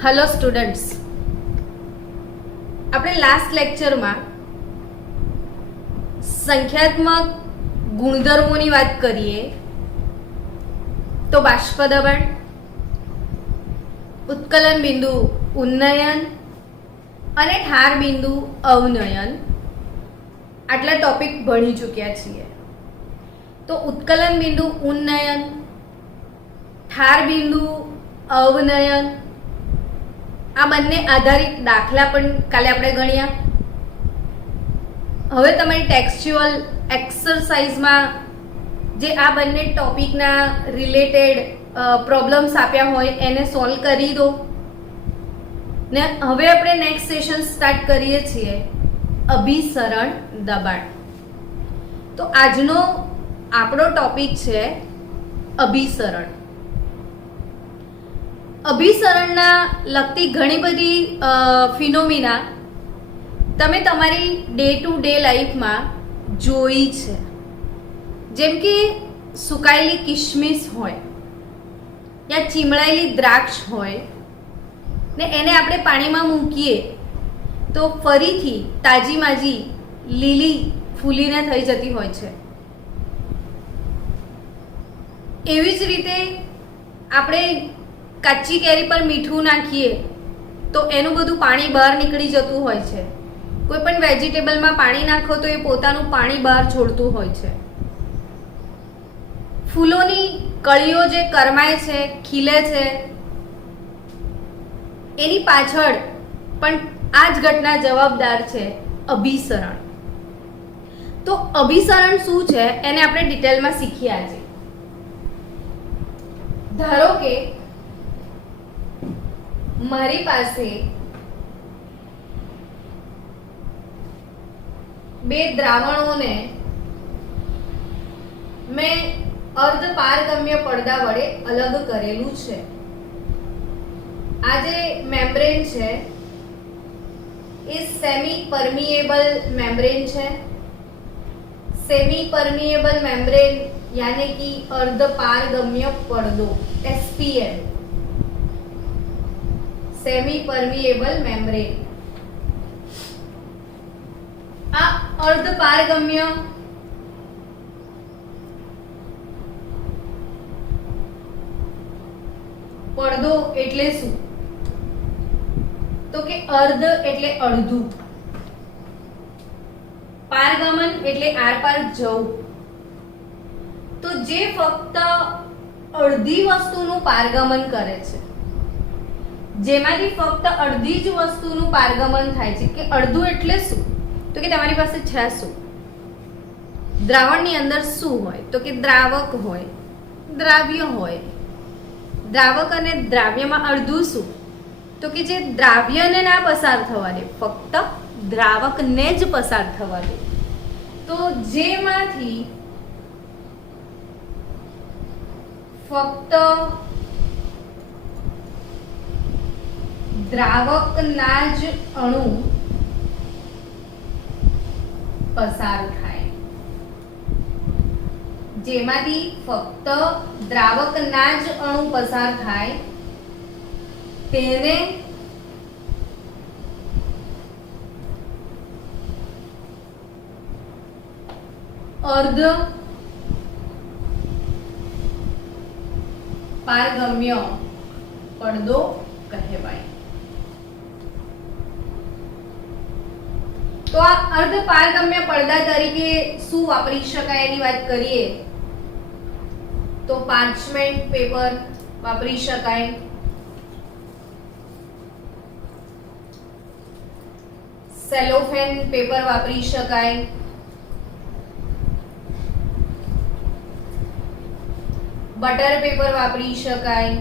Hello students, આપણે last લેક્ચરમાં સંખ્યાત્મક ગુણધર્મોની વાત કરીએ તો બાષ્પ દબાણ, ઉત્કલન બિંદુ ઉન્નયન અને ઠાર બિંદુ અવનયન આટલા ટોપિક ભણી ચૂક્યા છીએ. તો ઉત્કલન બિંદુ ઉન્નયન, ઠાર બિંદુ અવનયન આ બંને આધારિત દાખલા પણ કાલે આપણે ગણ્યા. હવે તમારી ટેક્સ્ચ્યુઅલ એક્સરસાઇઝમાં જે આ બંને ટોપિકના રિલેટેડ પ્રોબ્લેમ્સ આપ્યા હોય એને સોલ્વ કરી દો ને હવે આપણે નેક્સ્ટ સેશન સ્ટાર્ટ કરીએ છીએ અભિસરણ દબાણ. તો આજનો આપણો ટોપિક છે અભિસરણ. અભિસરણના લગતી ઘણી બધી ફિનોમિના તમે તમારી ડે ટુ ડે લાઈફમાં જોઈ છે. જેમ કે સુકાયેલી કિશમિશ હોય યા ચીમળાયેલી દ્રાક્ષ હોય ને એને આપણે પાણીમાં મૂકીએ તો ફરીથી તાજી માજી લીલી ફૂલીને થઈ જતી હોય છે. એવી જ રીતે આપણે કાચી કેરી પર મીઠું નાખીએ તો એનું બધું પાણી બહાર નીકળી જતું હોય છે. કોઈ પણ વેજીટેબલમાં પાણી નાખો તો એ પોતાનું પાણી બહાર છોડતું હોય છે. ફૂલોની કળીઓ જે કરમાય છે, ખીલે છે, એની પાછળ પણ આ જ ઘટના જવાબદાર છે અભિસરણ. તો અભિસરણ શું છે એને આપણે ડિટેલમાં શીખીએ આજે. ધારો કે મારી પાસે બે દ્રાવણોને મેં અર્ધ પારગમ્ય પડદા વડે અલગ કરેલું છે. આ જે મેમ્બ્રેન છે એ સેમી પરમિએબલ મેમ્બ્રેન છે. સેમી પરમિએબલ મેમ્બ્રેન यानी कि अर्ध पारगम्य पर्दो SPM, सेमी परमिएबल मेम्ब्रेन. आ अर्ध पारगम्य પડદો એટલે શું? તો કે અર્ધ એટલે અડધું, પારગમન એટલે આરપાર જવું. તો જે ફક્ત અડધી વસ્તુનું પારગમન કરે છે, જેમાંથી ફક્ત અડધી જ વસ્તુનું પારગમન થાય છે. કે અડધું એટલે શું? તો કે તમારી પાસે છે શું? દ્રાવણની અંદર શું હોય? તો કે દ્રાવક હોય, દ્રાવ્ય હોય. દ્રાવક અને દ્રાવ્યમાં અડધું શું? તો કે જે દ્રાવ્યને ના પસાર થવા દે, ફક્ત દ્રાવકને જ પસાર થવા દે. તો જેમાંથી ફક્ત દ્રાવકના જ અણુ પસાર થાય, જેમાંથી ફક્ત દ્રાવકના જ અણુ પસાર થાય તેને અર્ધ પારગમ્ય પડદો કહેવાય. તો આ અર્ધ પારગમ્ય પડદા તરીકે શું વાપરી શકાય એની વાત કરીએ તો પાર્ચમેન્ટ પેપર વાપરી શકાય, સેલોફેન પેપર વાપરી શકાય, બટર પેપર વાપરી શકાય.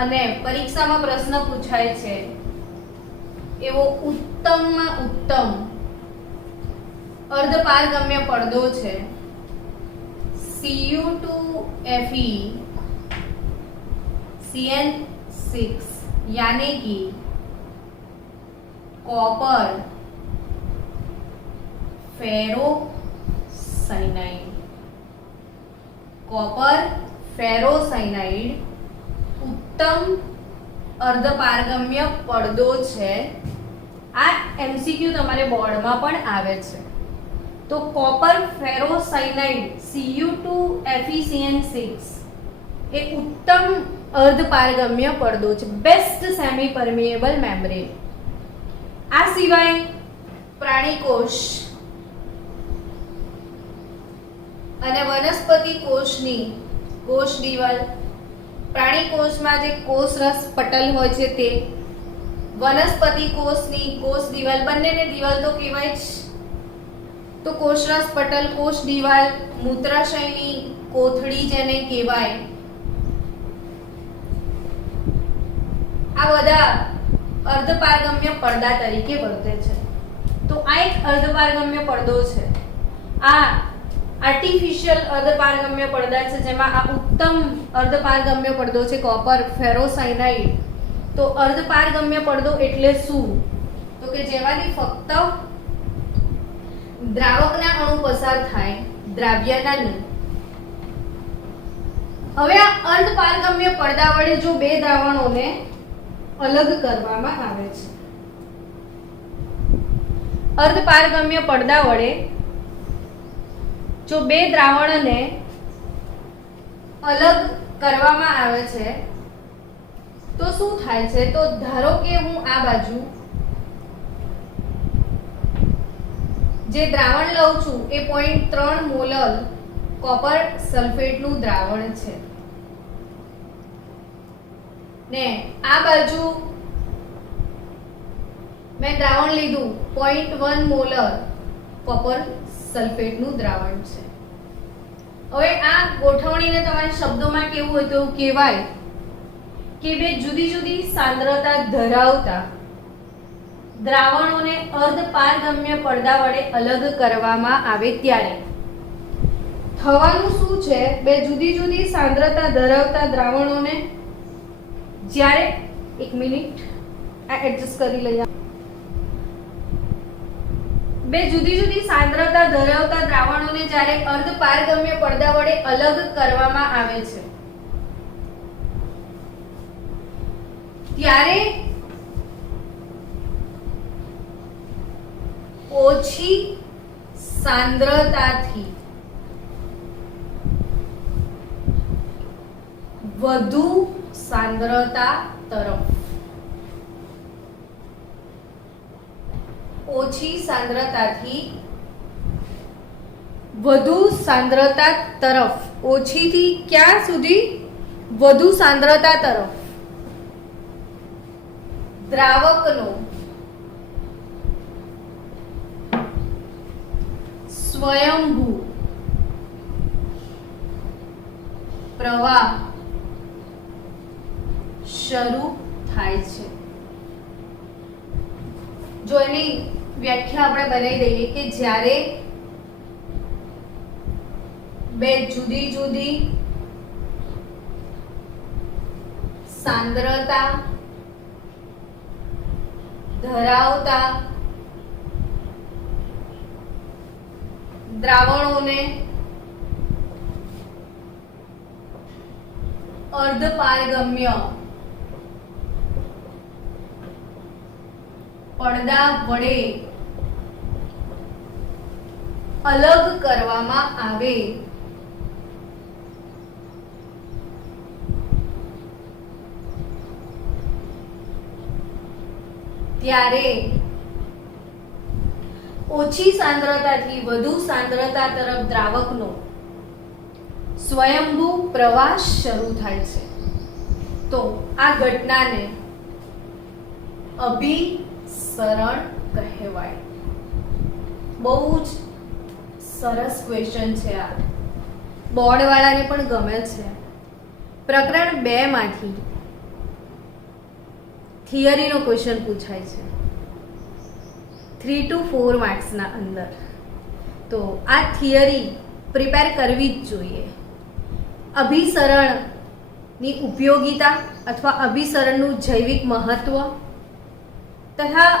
અને પરીક્ષામાં પ્રશ્ન પૂછાય છે એવો ઉત્તમમાં ઉત્તમ અર્ધ પારગમ્ય પડદો છે Cu2Fe CN6 यानी कि कॉपर फेरोसाइनाइड. कॉपर फेरोसाइनाइड ઉત્તમ અર્ધપારગમ્ય પડદો છે? આ એમસીક્યુ તમારે બોર્ડમાં પણ આવે છે. તો કોપર ફેરોસાયનાઇડ Cu2FeCN6 એ ઉત્તમ અર્ધપારગમ્ય પડદો છે, બેસ્ટ સેમી પરમિએબલ મેમ્બ્રેન. આ સિવાય પ્રાણી કોષ અને વનસ્પતિ કોષની કોષ દિવાલ, પ્રાણી કોષમાં જે કોષરસ પટલ હોય છે તે, વનસ્પતિ કોષની કોષ દિવાલ, બંનેને દિવાલ તો કહેવાય જ. તો કોષરસ પટલ, કોષ દિવાલ, મૂત્રાશયની કોથળી જેને કહેવાય, આ બધા અર્ધપારગમ્ય પડદા તરીકે વર્તે છે. તો આ એક અર્ધપારગમ્ય પડદો છે. આ આર્ટિફિશિયલ અર્ધપારગમ્ય પડદા છે, જેમાં આ ઉત્તમ અર્ધપારગમ્ય પડદો છે કોપર ફેરોસાયનાઇડ. તો અર્ધપારગમ્ય પડદો એટલે શું? તો કે જેમાંથી ફક્ત દ્રાવકના અણુ પસાર થાય, દ્રાવ્યના નહીં. હવે આ અર્ધપારગમ્ય પડદા વડે જો બે દ્રાવણોને અલગ કરવામાં આવે છે, અર્ધપારગમ્ય પડદા વડે જો બે દ્રાવણને અલગ કરવામાં આવે છે તો શું થાય છે? તો ધારો કે હું આ બાજુ જે દ્રાવણ લઉં છું એ 0.3 મોલર કોપર સલ્ફેટનું દ્રાવણ છે, ને આ બાજુ મેં દ્રાવણ લીધું 0.1 મોલર કોપર સલ્ફેટનું દ્રાવણ છે. હવે આ ગોઠવણીને તમારે શબ્દોમાં કેવું હોય તો એવું કહેવાય કે બે જુદી જુદી સાંદ્રતા ધરાવતા દ્રાવણોને અર્ધપારગમ્ય પડદા વડે અલગ કરવામાં આવે ત્યારે થવાનું શું છે? બે જુદી જુદી સાંદ્રતા ધરાવતા દ્રાવણોને જ્યારે, એક મિનિટ આ એડજસ્ટ કરી લઈએ, બે જુદી જુદી સાંદ્રતા ધરાવતા દ્રાવણોને જ્યારે અર્ધપારગમ્ય પડદા વડે અલગ કરવામાં આવે છે ત્યારે ઓછી સાંદ્રતાથી વધુ સાંદ્રતા તરફ, ઓછી સાંદ્રતાથી વધુ સાંદ્રતા તરફ, ઓછીથી ક્યાં સુધી? વધુ સાંદ્રતા તરફ દ્રાવકનો સ્વયંભૂ પ્રવાહ શરૂ થાય છે. જો એની વ્યાખ્યા આપણે બનાવી દઈએ કે જ્યારે બે જુદી જુદી સાંદ્રતા ધરાવતા દ્રાવણોને અર્ધપારગમ્ય પડદા વડે અલગ કરવામાં આવે ત્યારે ઓછી સાંદ્રતાથી વધુ સાંદ્રતા તરફ દ્રાવકનો સ્વયંભૂ પ્રવાહ શરૂ થાય છે. તો આ ઘટનાને અભિસરણ કહેવાય. બહુ જ સરસ ક્વેશ્ચન છે આ, બોર્ડ વાળાને પણ ગમે છે. પ્રકરણ 2 માંથી થિયરીનો ક્વેશ્ચન પૂછાય છે 3 to 4 માર્ક્સના અંદર. તો આ થિયરી પ્રિપેર કરવી જ જોઈએ. અભિસરણની ઉપયોગિતા અથવા અભિસરણનું જૈવિક મહત્વ તથા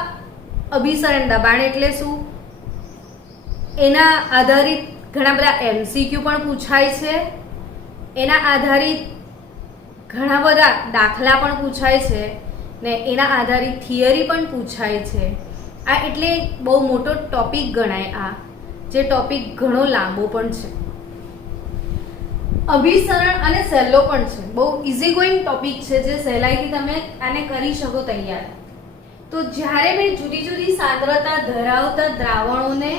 અભિસરણ દબાણ એટલે શું, એના આધારિત ઘણા બધા MCQ પણ પૂછાય છે. એના આધારિત ઘણા બધા દાખલા પણ પૂછાય છે ને એના આધારિત થિયરી પણ પૂછાય છે. આ એટલે બહુ મોટો ટોપિક ગણાય. આ જે ટોપિક ઘણો લાંબો પણ છે, અભિસરણ અને સહેલો પણ છે. બહુ ઇઝી ગોઈંગ ટોપિક છે જે સહેલાઈથી તમે આને કરી શકો તૈયાર. તો જ્યારે મેં જુદી જુદી સાંદ્રતા ધરાવતા દ્રાવણોને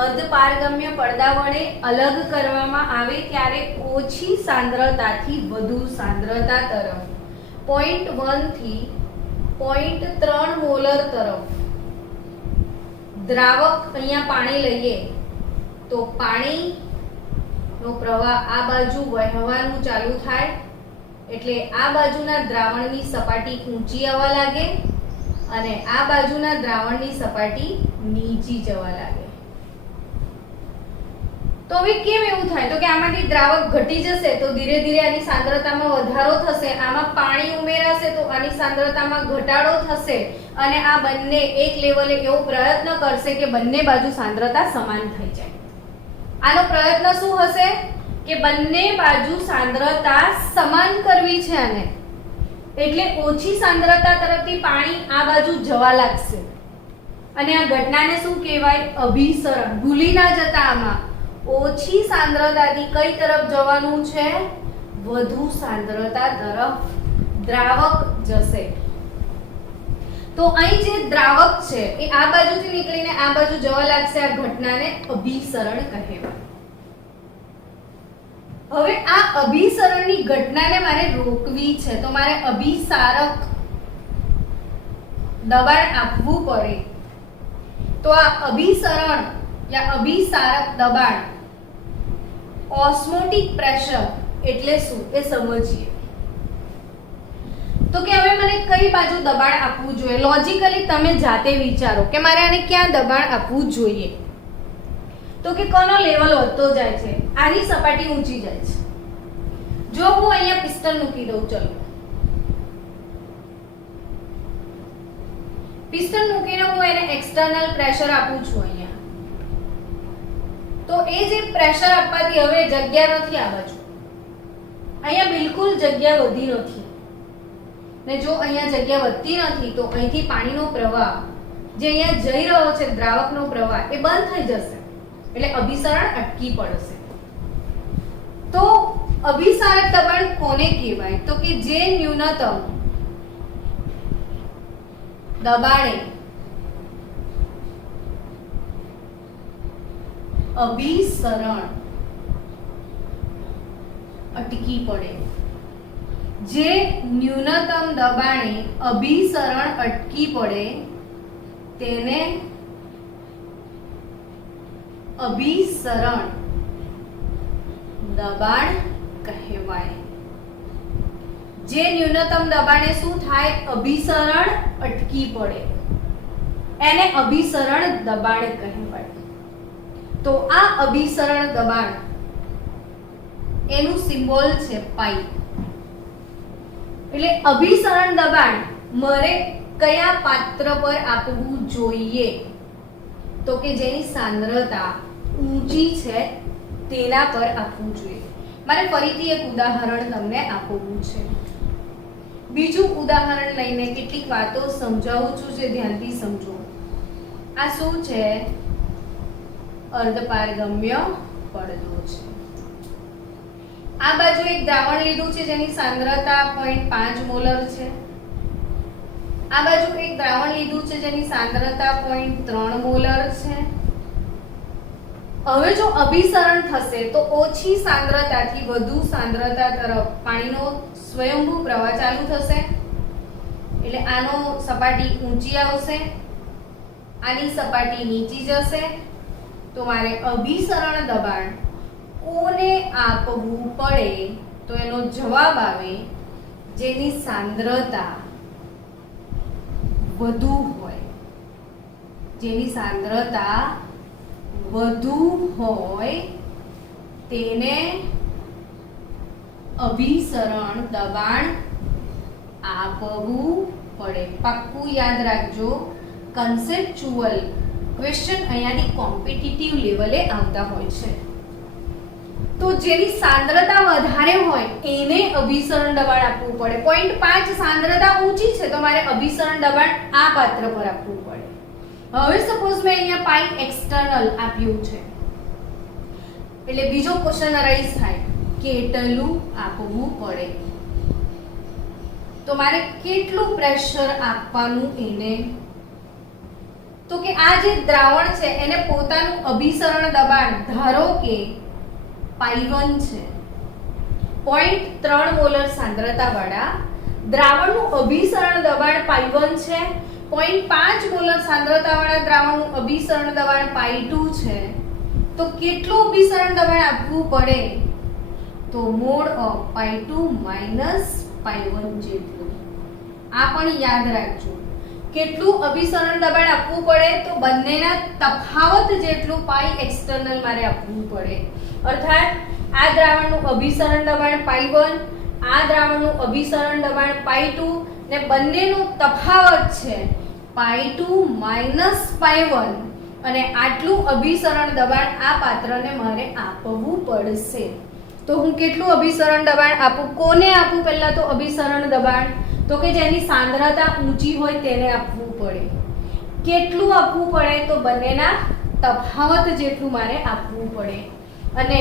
અર્ધપારગમ્ય પડદા વડે અલગ કરવામાં આવે ત્યારે ઓછી સાંદ્રતાથી વધુ સાંદ્રતા તરફ 0.1 થી 0.3 મોલર તરફ દ્રાવક, અહીંયા પાણી લઈએ તો પાણીનો પ્રવાહ આ બાજુ વહેવાનું ચાલુ થાય એટલે આ બાજુના દ્રાવણની સપાટી ઊંચી આવવા લાગે અને આ બાજુના દ્રાવણની સપાટી નીચી જવા લાગે. તો હવે કેમ એવું થાય? તો કે આમાંથી દ્રાવક ઘટી જશે તો ધીરે ધીરે આની સાંદ્રતામાં વધારો થશે, આમાં પાણી ઉમેરાશે તો આની સાંદ્રતામાં ઘટાડો થશે અને આ બંને એક લેવલે એવો પ્રયત્ન કરશે કે બંને બાજુ સાંદ્રતા સમાન થઈ જાય. આનો પ્રયત્ન શું હશે કે બંને બાજુ સાંદ્રતા સમાન કરવી છે આને, એટલે ઓછી સાંદ્રતા તરફથી પાણી આ બાજુ જવા લાગશે અને આ ઘટનાને શું કહેવાય? અભિસરણ. ભૂલી ના જતા, આમાં ઓછી સાંદ્રતાથી કઈ તરફ જવાનું છે? વધુ સાંદ્રતા તરફ દ્રાવક જશે. તો અહીં જે દ્રાવક છે એ આ બાજુથી નીકળીને આ બાજુ જવા લાગશે. આ ઘટનાને અભિસરણ કહેવાય. હવે આ અભિસરણની ઘટનાને મારે રોકવી છે તો મારે અભિસારક દબાણ આપવું પડે. તો આ અભિસરણ યા અભિસારક દબાણ, ઓસ્મોટિક પ્રેશર એટલે શું એ સમજીએ. તો કે હવે મને કઈ બાજુ દબાણ આપવું જોઈએ? લોજિકલી તમે જાતે વિચારો કે મારે આને ક્યાં દબાણ આપવું જોઈએ. તો કે કોનો લેવલ વધતો જાય છે? આની સપાટી ઊંચી જાય છે. જો હું અહીંયા પિસ્ટન મૂકી દઉં, ચલો પિસ્ટન મૂકીને હું એને એક્સટર્નલ પ્રેશર આપું છું અહીંયા, તો એ જે પ્રેશર આપવાથી હવે જગ્યા નથી આ બાજુ, અહીંયા બિલકુલ જગ્યા વધી નથી ને જો અહીંયા જગ્યા વધતી નથી તો અહીંથી પાણીનો પ્રવાહ જે અહીંયા જઈ રહ્યો છે, દ્રાવકનો પ્રવાહ, એ બંધ થઈ જશે એટલે અભિસરણ અટકી પડશે. તો અભિસારક દબાણ કોને કહેવાય? તો કે જે ન્યૂનતમ દબાણે અભિસરણ અટકી પડે. જે ન્યૂનતમ દબાણે અભિસરણ અટકી પડે તેને અભિસરણ દબાણ કહેવાય. જે ન્યૂનતમ દબાણે શું થાય? અભિસરણ અટકી પડે, એને અભિસરણ દબાણ કહેવાય. તો આ અભિસરણ દબાણ એનું સિમ્બોલ છે પાઈ. એટલે અભિસરણ દબાણ મારે કયા પાત્ર પર આપવું જોઈએ? તો કે જેની સાંદ્રતા ઊંચી છે તેના પર આપવું જોઈએ. મારે ફરીથી એક ઉદાહરણ તમને આપવું છે. બીજું ઉદાહરણ લઈને કેટલીક વાતો સમજાવું છું જે ધ્યાનથી સમજો. આ શું છે? અર્ધપારગમ્ય પડદો છે. આ બાજુ એક દ્રાવણ લીધું છે જેની સાંદ્રતા 0.5 મોલર છે. આ બાજુ એક દ્રાવણ લીધું છે જેની સાંદ્રતા 0.3 મોલર છે. હવે જો અભિસરણ થશે તો ઓછી સાંદ્રતાથી વધુ સાંદ્રતા તરફ પાણીનો સ્વયંભૂ પ્રવાહ ચાલુ થશે એટલે આનો સપાટી ઊંચી આવશે, આની સપાટી નીચી જશે. તો મારે અભિસરણ દબાણ કોને આપવું પડે? તો એનો જવાબ આવે જેની સાંદ્રતા વધુ હોય. જેની સાંદ્રતા વધુ હોય તેને અભિસરણ દબાણ આપવું પડે. પાક્કું યાદ રાખજો. કન્સેપ્ચ્યુઅલ ક્વેશ્ચન અહીંયાની કોમ્પિટિટિવ લેવલે આવતા હોય છે. તો જેની સાંદ્રતા વધારે હોય એને અભિસરણ દબાણ આપવું પડે. 0.5 સાંદ્રતા ઊંચી છે તો મારે અભિસરણ દબાણ આ પાત્ર પર આપવું પડે. હવે સપોઝ મેં અહીંયા પાઈ એક્સટર્નલ આપ્યું છે, એટલે બીજો ક્વેશ્ચન અરાઈઝ થાય, કેટલું આપવું પડે? તો મારે કેટલું પ્રેશર આપવાનું એને? તો કે આ જે દ્રાવણ છે એને પોતાનું અભિસરણ દબાણ ધારો કે પાઈ1 છે, 0.3 મોલર સાંદ્રતા વાળા દ્રાવણનું અભિસરણ દબાણ પાઈ1 છે, 0.5 મોલર સાંદ્રતા વાળા દ્રાવણનું અભિસરણ દબાણ પાઈ2 છે. તો કેટલું અભિસરણ દબાણ આપવું પડે? તો મોડ ઓફ પાઈ2 માઈનસ પાઈ1 જેટલું. આ પણ યાદ રાખજો, કેટલું અભિસરણ દબાણ આપવું પડે? તો બંનેના તફાવત જેટલું પાઈ એક્સટર્નલ મારે આપવું પડે. અર્થાત આ દ્રાવણનું અભિસરણ દબાણ પાઈ1, આ દ્રાવણનું અભિસરણ દબાણ પાઈ2 ને બંનેનો તફાવત છે પાઈ2 માઈનસ પાઈ1 અને આટલું અભિસરણ દબાણ આ પાત્રને મારે આપવું પડશે. તો હું કેટલું અભિસરણ દબાણ આપું? કોને આપું? પહેલા તો અભિસરણ દબાણ, તો કે જેની સાંદ્રતા ઊંચી હોય તેને આપવું પડે. કેટલું આપવું પડે? તો બંનેના તફાવત જેટલું મારે આપવું પડે. અને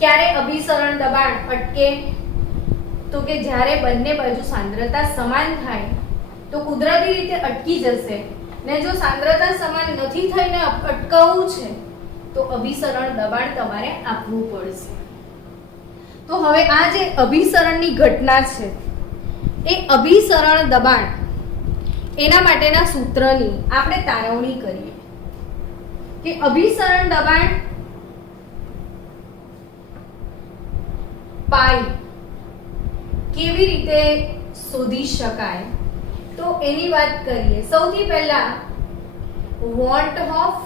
ક્યારે અભિસરણ દબાણ અટકે? તો કે જ્યારે બંને બાજુ સાંદ્રતા સમાન થાય તો કુદરતી રીતે અટકી જશે, ને જો સાંદ્રતા સમાન નથી થઈને અટકાવવું છે તો અભિસરણ દબાણ તમારે આપવું પડશે. તો હવે આ જે અભિસરણની ઘટના છે એ અભિસરણ દબાણ એના માટેના સૂત્રની આપણે તારવણી કરીએ કે અભિસરણ દબાણ પાઈ કેવી રીતે શોધી શકાય? તો એની વાત કરીએ. સૌથી પહેલા વોન્ટ હોફ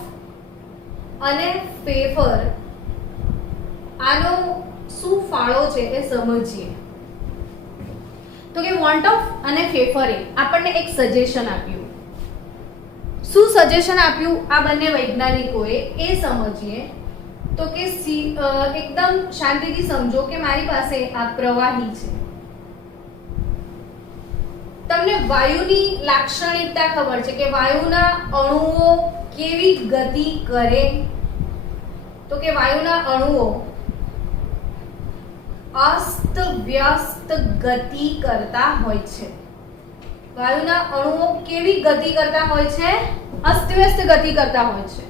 અને ફેફર આનો શું ફાળો છે એ સમજીએ. તો કે વોન્ટ ઓફ અને ફેફરે આપણને એક સજેશન આપ્યું. શું સજેશન આપ્યું આ બંને વૈજ્ઞાનિકોએ એ સમજીએ. તો કે એકદમ શાંતિથી સમજો કે મારી પાસે આ પ્રવાહી છે. તમને વાયુની લાક્ષણિકતા ખબર છે કે વાયુના અણુઓ કેવી ગતિ કરે? તો કે વાયુના અણુઓ અસ્ત વ્યસ્ત ગતિ કરતા હોય છે. વાયુના અણુઓ કેવી ગતિ કરતા હોય છે? અસ્તવ્યસ્ત ગતિ કરતા હોય છે.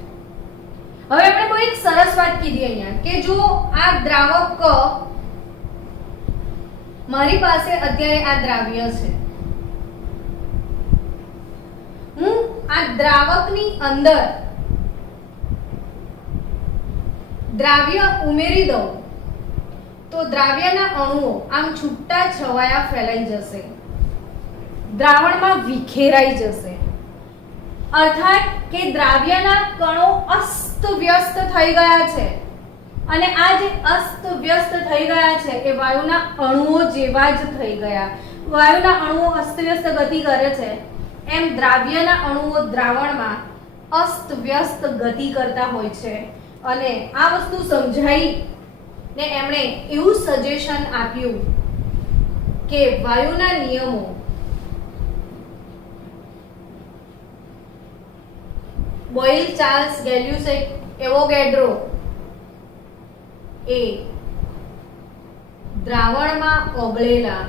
હવે આપણે કોઈ એક સરસ વાત કીધી અહીંયા કે જો આ દ્રાવક, મારી પાસે અત્યારે આ દ્રાવ્ય છે, હું આ દ્રાવકની અંદર દ્રાવ્ય ઉમેરી દઉં તો દ્રાવ્યના અણુઓ આમ છૂટા છવાયા ફેલાઈ જશે, દ્રાવણમાં વિખેરાઈ જશે. અર્થાત કે દ્રાવ્યના કણો અસ્તવ્યસ્ત થઈ ગયા છે અને આ જે અસ્તવ્યસ્ત થઈ ગયા છે એ વાયુના અણુઓ જેવા જ થઈ ગયા. વાયુના અણુઓ અસ્તવ્યસ્ત ગતિ કરે છે એમ દ્રાવ્યના અણુઓ દ્રાવણમાં અસ્તવ્યસ્ત ગતિ કરતા હોય છે. અને આ વસ્તુ સમજાઈ ને એમણે એવું સજેશન આપ્યું કે વાયુના નિયમો બોઇલ, ચાર્લ્સ, ગેલ્યુસ, એવોગેડ્રો એ દ્રાવણમાં ઓગળેલા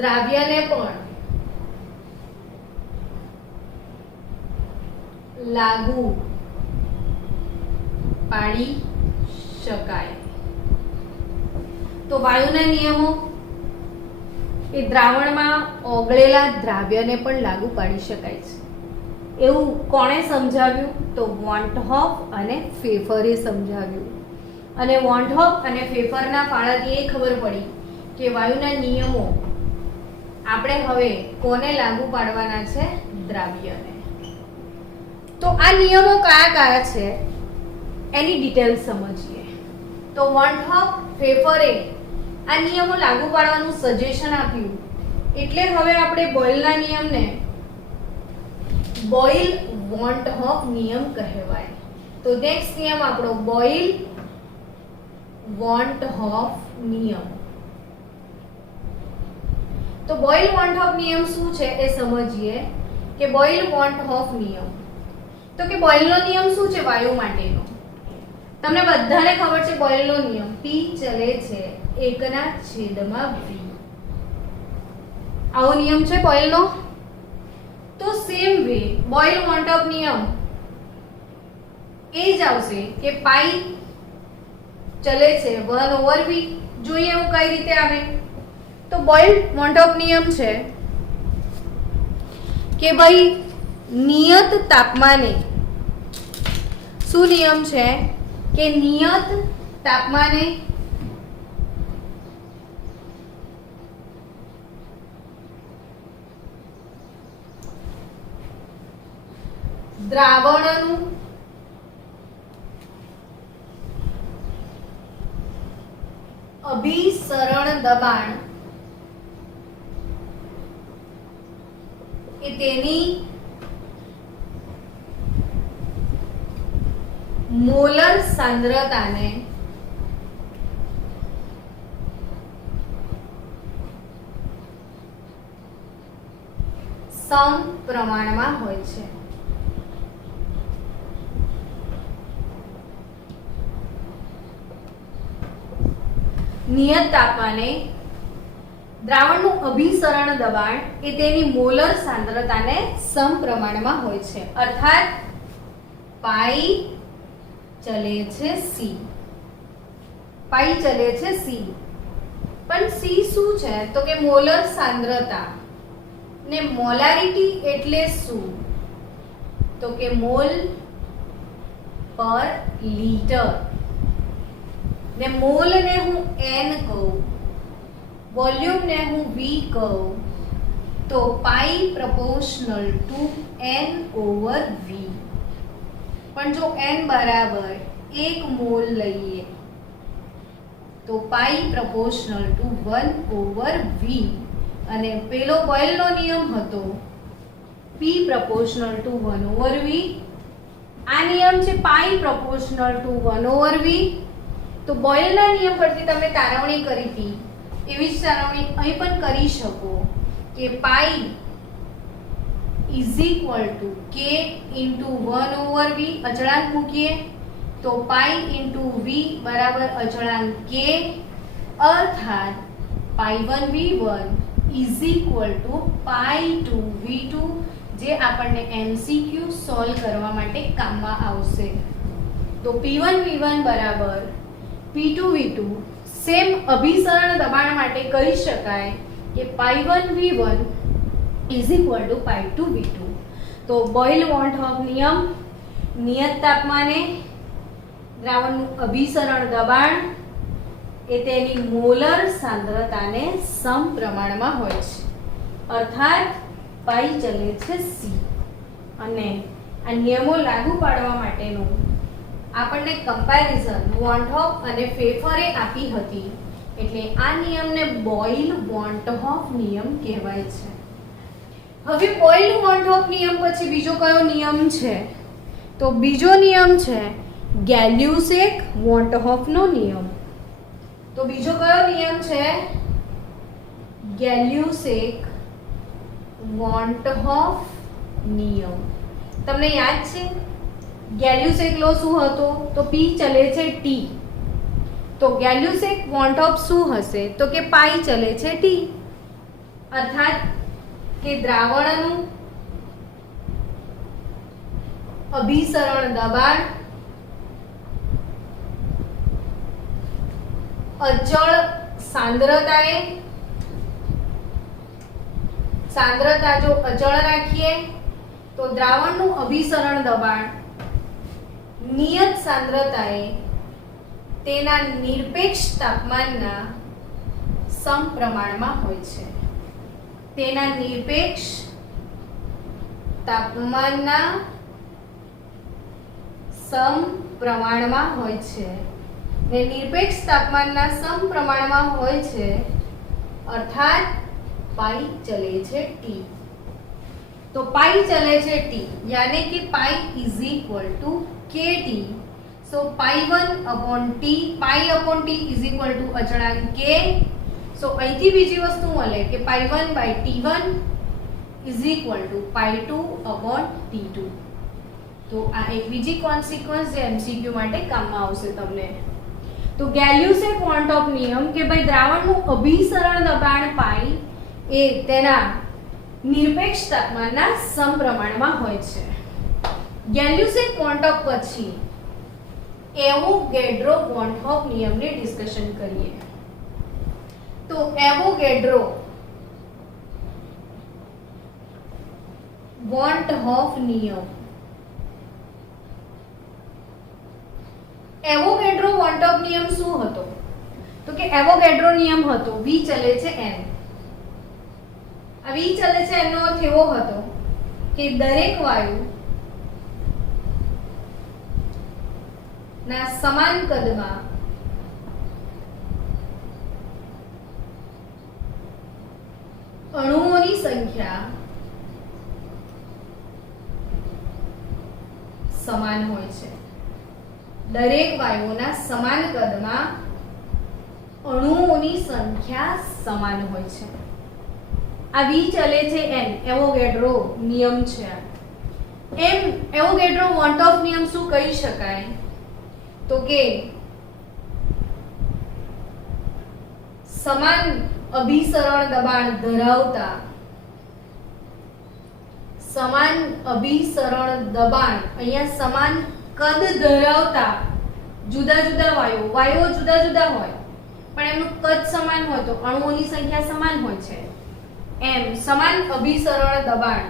દ્રાવ્યને પણ લાગુ પાડી શકાય. તો વાયુના નિયમો એ દ્રાવણમાં ઓગળેલા દ્રાવ્યને પણ લાગુ પાડી શકાય છે. એવું કોણે સમજાવ્યું? તો વોન્ટ હોફ અને ફેફરે સમજાવ્યું. અને વોન્ટ હોફ અને ફેફરના ફાળાથી એ ખબર પડી કે વાયુના નિયમો આપણે હવે કોને લાગુ પાડવાના છે? દ્રાવ્યને. તો આ નિયમો કયા કયા છે એની ડિટેલ સમજીએ. તો વોન્ટ હોફ, ફેફરે આ નિયમો લાગુ પાડવાનું સજેશન આપ્યું એટલે હવે આપણે બોયલના નિયમને બોઇલ વોન્ટ હોફ નિયમ કહેવાય. તો નેક્સ્ટ નિયમ આપણો બોઇલ વોન્ટ હોફ નિયમ. તો બોઇલ વોન્ટ હોફ નિયમ શું છે એ સમજીએ કે બોઇલ વોન્ટ હોફ નિયમ, તો કે બોઇલનો નિયમ શું છે વાયુ માટેનો? તમને બધાને ખબર છે બોઇલનો નિયમ P ચલે છે 1/v. આવો નિયમ છે બોઇલનો. તો same way Boyle want of નિયમ એ જ આવશે કે પાઈ ચલે છે 1/v. જોઈએ એવું કઈ રીતે આવે. તો બોઇલ વોન્ટ ઓફ નિયમ છે કે ભાઈ નિયત તાપમાને, શું નિયમ છે કે નિયત તાપમાને દ્રાવણનું અભિસરણ દબાણ એ તેની મોલર સાંદ્રતાને સમપ્રમાણમાં હોય છે. નિયત તાપમાને દ્રાવણનું અભિસરણ દબાણ એ તેની મોલર સાંદ્રતાને સમપ્રમાણમાં હોય છે. અર્થાત પાઈ ચલે છે C, પાઈ ચલે છે C. પણ C શું છે તો કે મોલર સાંદ્રતા, ને મોલારિટી એટલે શું તો કે મોલ પર લીટર, ને મોલ ને હું N કહું, વોલ્યુમ ને હું V કહું, તો પાઈ પ્રપોર્શનલ ટુ N/V. પણ જો N બરાબર 1 મોલ લઈએ તો પાઈ પ્રપોર્શનલ ટુ 1/V. અને પેલો બોઇલનો નિયમ હતો P પ્રપોર્શનલ ટુ 1/V. આ નિયમ છે પાઈ પ્રપોર્શનલ ટુ 1/V. તો બોઇલના નિયમ પરથી તમે તારવણી કરી હતી એવી જ તારવણી અહીં પણ કરી શકો કે પાઈ is equal two K into 1/V. અચળાંક મૂકીએ તો પાઈ ઇન્ટુ V બરાબર અચળાંક K, અર્થાત P one V1 is equal to P two V2, જે આપણને MCQ સોલ્વ કરવા માટે કામમાં આવશે. તો P1 V1 બરાબર P2 V2. સેમ અભિસરણ દબાણ માટે કહી શકાય કે P one V1 is equal to P two V2. તો બોઇલ વોન્ટ ઓફ નિયમ નિયત તાપમાને દ્રાવણનું અભિસરણ દબાણ એ તેની મોલર સાંદ્રતાને સમપ્રમાણમાં હોય છે. અર્થાત પાઈ ચલે છે C. અને આ નિયમો લાગુ પાડવા માટેનું આપણને કમ્પેરિઝન વોન્ટ ઓફ અને ફેફરે આપી હતી, એટલે આ નિયમને બોઇલ વોન્ટ ઓફ નિયમ કહેવાય છે. હવે બોઇલ વોન્ટ ઓફ નિયમ પછી બીજો કયો નિયમ છે તો બીજો નિયમ છે ગેલ્યુસેક વોન્ટ ઓફ નો નિયમ. તો બીજો કયો નિયમ છે ગેલ્યુસેક વોન્ટ ઓફ નિયમ. તમને યાદ છે ગેલ્યુસેક લો શું હતો તો P ચલે છે T. તો ગેલ્યુસેક વોન્ટ ઓફ શું હશે તો કે પાઈ ચલે છે T. અર્થાત કે દ્રાવણનું અભિસરણ દબાણ અચળ સાંદ્રતાએ, સાંદ્રતા જો અચળ રાખીએ તો દ્રાવણનું અભિસરણ દબાણ નિયત સાંદ્રતાએ તેના નિરપેક્ષ તાપમાનના સમપ્રમાણમાં હોય છે. તેના નિરપેક્ષ તાપમાનના સમપ્રમાણમાં હોય છે. ને નિરપેક્ષ તાપમાનના સમપ્રમાણમાં હોય છે અર્થાત પાઈ ચલે છે T. तो पाई चले छे टी, यानी कि P is equal to K T. So P 1 upon T, P upon T is equal to अचळांक के. सो અહીંથી બીજી વસ્તુ મળે કે P 1 by t1 is equal to P 2 upon t2. તો આ એક બીજી કોન્સિક્વન્સ જે એમસીક્યુ માટે કામમાં આવશે તમને. તો ગેલ્યુસે-ક્વોન્ટોફ નિયમ કે ભાઈ દ્રાવણનું અભિસરણ દબાણ પાઈ એ તેના નિરપેક્ષ તાપમાનના સમપ્રમાણમાં હોય છે. ગેલ્યુસે-ક્વોન્ટોફ પછી એવોગેડ્રો-ક્વોન્ટોફ નિયમની ડિસ્કશન કરીએ. तो एवोगैड्रो क्वोंटहोफ नियम, एवोगैड्रो क्वोंटहोफ नियम શું હતો? તો કે એવોગેડ્રો નિયમ હતો v ચલે છે n. આ v ચલે છે એનો અર્થ એવો હતો કે દરેક વાયુ ના સમાન કદમાં અણુઓની સંખ્યા સમાન હોય છે. દરેક વાયુઓના સમાન કદમાં અણુઓની સંખ્યા સમાન હોય છે. આ v ચલે છે n, એવોગેડ્રો નિયમ છે. એમ એવોગેડ્રો ક્વોન્ટોફ નિયમ શું કહી શકાય? તો કે સમાન અભિસરણ દબાણ ધરાવતા, સમાન અભિસરણ દબાણ, અહીંયા સમાન કદ ધરાવતા જુદા જુદા વાયુઓ જુદા જુદા હોય પણ એમનું કદ સમાન હોય તો અણુઓની સંખ્યા સમાન હોય છે. એમ સમાન અભિસરણ દબાણ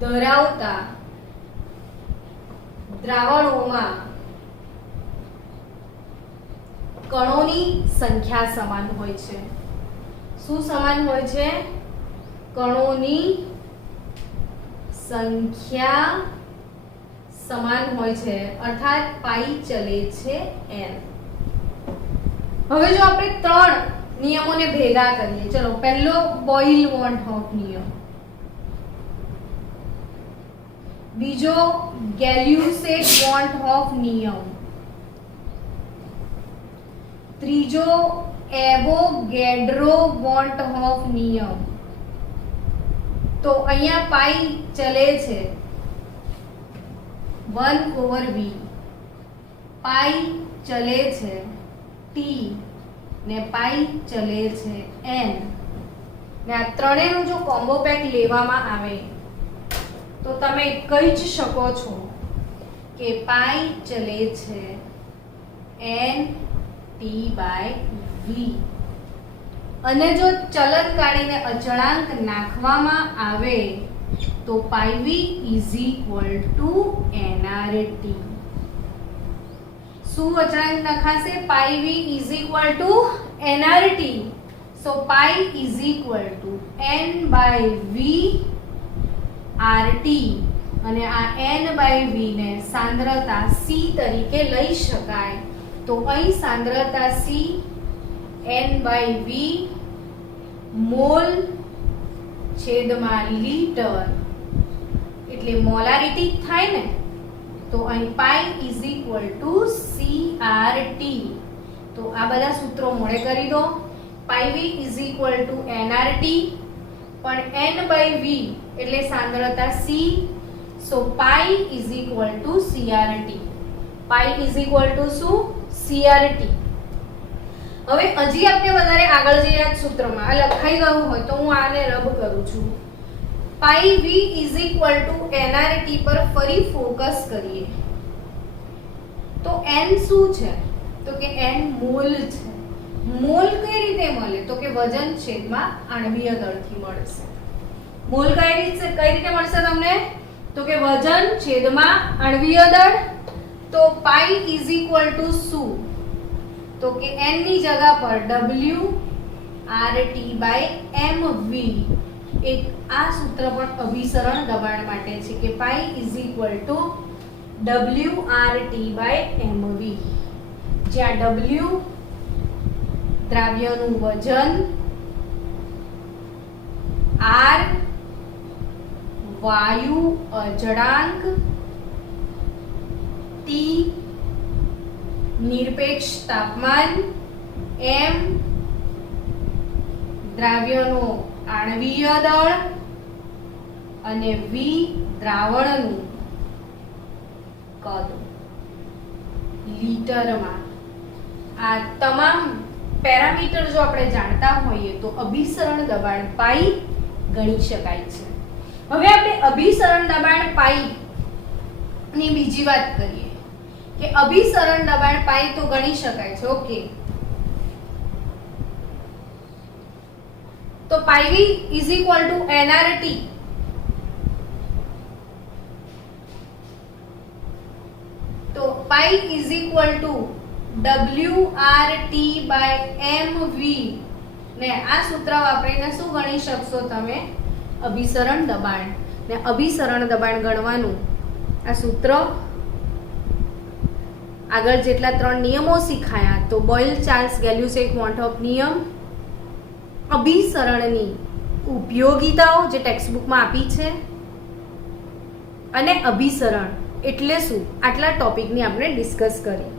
ધરાવતા દ્રાવણોમાં કણોની સંખ્યા સમાન હોય છે. શું સમાન હોય છે? કણોની સંખ્યા સમાન હોય છે, અર્થાત પાઈ ચલે છે n. હવે જો આપણે ત્રણ નિયમોને ભેગા કરીએ. ચલો પહેલો બોઇલ-ક્વોન્ટહોફ નિયમ, બીજો ગેલ્યુસે-ક્વોન્ટહોફ નિયમ, ત્રીજો એવોગેડ્રો-ક્વોન્ટહોફ નિયમ. તો અહીંયા પાઈ ચલે છે 1/v, પાઈ ચલે છે t ને પાઈ ચલે છે n. ને આ ત્રણેયનો જો કોમ્બો પેક લેવામાં આવે તો તમે કહી જ શકો છો કે પાઈ ચલે છે n t/v. અને જો ચલન કાઢીને અચળાંક નાખવામાં આવે તો pi v is equal to nRT. શું અચળાંક નખાશે? પાઈ v is equal to nRT. So pi is equal two n/v RT. અને આ n/v ને સાંદ્રતા c તરીકે લઈ શકાય. તો અહીં સાંદ્રતા c n/v મોલ છેદમાં લીટર એટલે મોલારિટી થાય ને. તો અહીં પાઈ ઇઝ ઇક્વલ ટુ CRT. તો આ બધા સૂત્રો મોડે કરી દો. પાઈ v is equal to nRT, પણ n/v એટલે સાંદ્રતા c. So pi is equal two CRT. Pi is equal two શું? CRT. હવે હજી આપણે વધારે આગળ જઈએ આ સૂત્રમાં. આ લખાઈ ગયું હોય તો હું આને રબ કરું છું. પાઈ v is equal to nRT પર ફરી ફોકસ કરીએ તો n શું છે? તો કે n મોલ છે. મોલ કઈ રીતે મળે? તો કે વજન છેદમાં આણ્વીય દળથી મળશે. મોલ કઈ રીતે મળશે તમને? તો કે વજન છેદમાં આણ્વીય દળ. તો પાઈ ઇઝ ઇક્વલ ટુ શું? તો કે n ની જગા પર WRT/mv. એક આ સૂત્ર પણ અભિસરણ દબાણ માટે છે કે પાઈ ઇઝ ઇક્વલ ટુ WRT/mv, જ્યાં W દ્રાવ્યનું વજન, R વાયુ અચળાંક, ટી નિરપેક્ષ તાપમાન, એમ દ્રાવ્યનો આણ્વીય દળ અને વી દ્રાવણનું કદ લીટરમાં. આ તમામ પેરામીટર જો આપણે જાણતા હોઈએ તો અભિસરણ દબાણ પાઈ ગણી શકાય છે. હવે આપણે અભિસરણ દબાણ પાઈ ની બીજી વાત કરીએ કે અભિસરણ દબાણ પાઈ તો ગણી શકાય છે. ઓકે, તો pi v is equal to nRT. તો pi is equal to WRT by MV ને આ સૂત્ર વાપરીને શું ગણી શકશો તમે? અભિસરણ દબાણ. ને અભિસરણ દબાણ ગણવાનું આ સૂત્ર આગળ જેટલા 3 નિયમો શીખાયા તો બોયલ ચાર્લ્સ ગેલ્યુસેક વોન્ટોપ નિયમ, અભિસરણની ઉપયોગિતાઓ જે ટેક્સ્ટ બુકમાં આપી છે, અને અભિસરણ એટલે શું, આટલા ટોપિકની આપણે ડિસ્કસ કરી.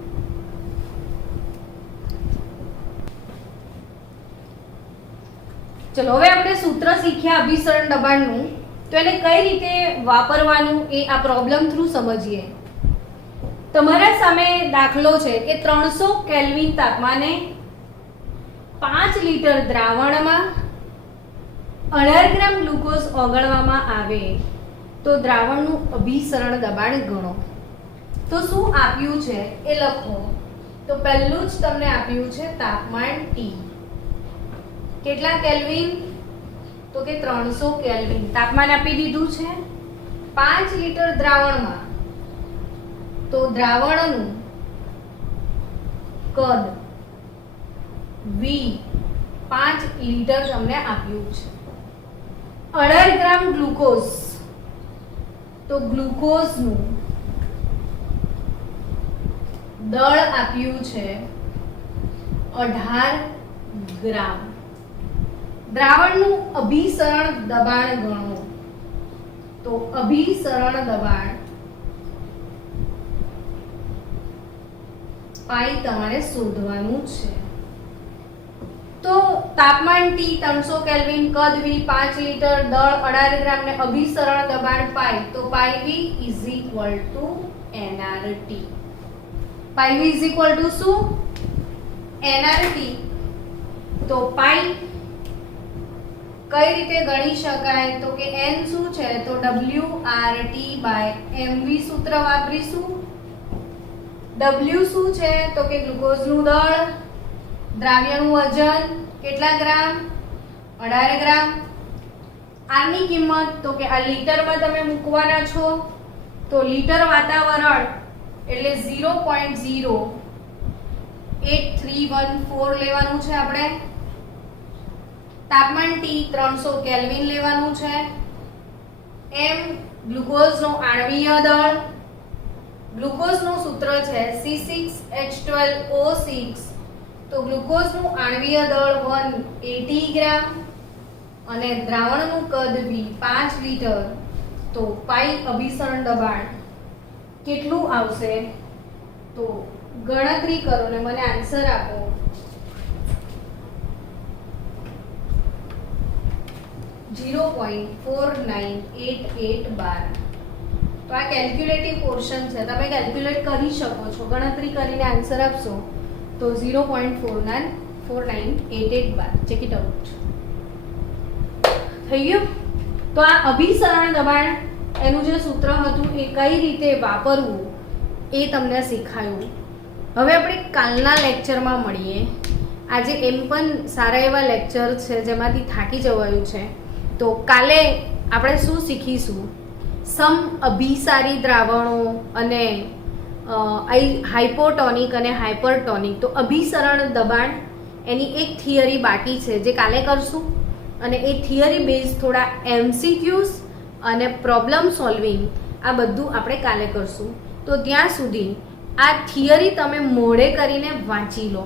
ચલો હવે આપણે સૂત્ર શીખ્યા અભિસરણ દબાણનું, તો એને કઈ રીતે વાપરવાનું એ આ પ્રોબ્લેમ થ્રુ સમજીએ. તમારા સામે દાખલો છે કે 300 કેલ્વિન તાપમાને 5 લિટર દ્રાવણમાં 18 ગ્રામ ગ્લુકોઝ ઓગળવામાં આવે તો દ્રાવણનું અભિસરણ દબાણ ગણો. તો શું આપ્યું છે એ લખો. તો પહેલું જ તમને આપ્યું છે તાપમાન T. કેટલા કેલ્વિન? તો કે 300 કેલ્વિન તાપમાન આપી દીધું છે. 5 લિટર દ્રાવણમાં તો દ્રાવણનું કદ V 5 લિટર તમને આપ્યું છે. 18 ગ્રામ ગ્લુકોઝ તો ગ્લુકોઝનું દળ આપ્યું છે 18 ગ્રામ. દ્રાવણનું અભિસરણ દબાણ ગણો. તો અભિસરણ દબાણ પાઈ તમારે શોધવાનું છે. તો તાપમાન T 300 કેલ્વિન, કદ V 5 લિટર, દળ 18 ગ્રામ ને અભિસરણ દબાણ પાઈ. તો pi V is equal to nRT. Pi V is equal two શું? nRT. તો પાઈ કઈ રીતે ગણી શકાય? તો કે n શું છે? તો WRT બાય MV સૂત્ર વાપરીશું. W શું છે? તો કે ગ્લુકોઝનું દળ, દ્રાવ્યનું વજન કેટલા ગ્રામ? 18 ગ્રામ. R ની કિંમત તો કે આ લીટરમાં તમે મૂકવાના છો, તો લીટર વાતાવરણ એટલે 0.08314 લેવાનું છે આપણે. તાપમાન T 300 કેલ્વિન લેવાનું છે. M ગ્લુકોઝનો આણ્વીય દળ, ગ્લુકોઝનું સૂત્ર છે C6H12O6. તો ગ્લુકોઝનું આણ્વીય દળ 180 ગ્રામ અને દ્રાવણનું કદ V 5 લિટર. તો પાઈ અભિસરણ દબાણ કેટલું આવશે? તો ગણતરી કરો ને મને આન્સર આપો. 0.498812. તો આ કેલ્ક્યુલેટિવ પોર્શન છે, તમે કેલ્ક્યુલેટ કરી શકો છો. ગણતરી કરીને આન્સર આપશો તો 0.498812. Check it out. થઈ ગયું? તો આ અભિસરણ દબાણ એનું જે સૂત્ર હતું એ કઈ રીતે વાપરવું એ તમને શીખાયું. હવે આપણે કાલના લેક્ચરમાં મળીએ. આજે એમ પણ સારા એવા લેક્ચર છે જેમાંથી થાકી જવાયું છે. તો કાલે આપણે શું શીખીશું? સમ અભિસારી દ્રાવણો અને હાઇપોટોનિક અને હાઇપરટોનિક. તો અભિસરણ દબાણ એની એક થિયરી બાકી છે જે કાલે કરશું, અને એ થિયરી બેઝ થોડા MCQs અને પ્રોબ્લેમ સોલ્વિંગ આ બધું આપણે કાલે કરશું. તો ત્યાં સુધી આ થિયરી તમે મોડે કરીને વાંચી લો.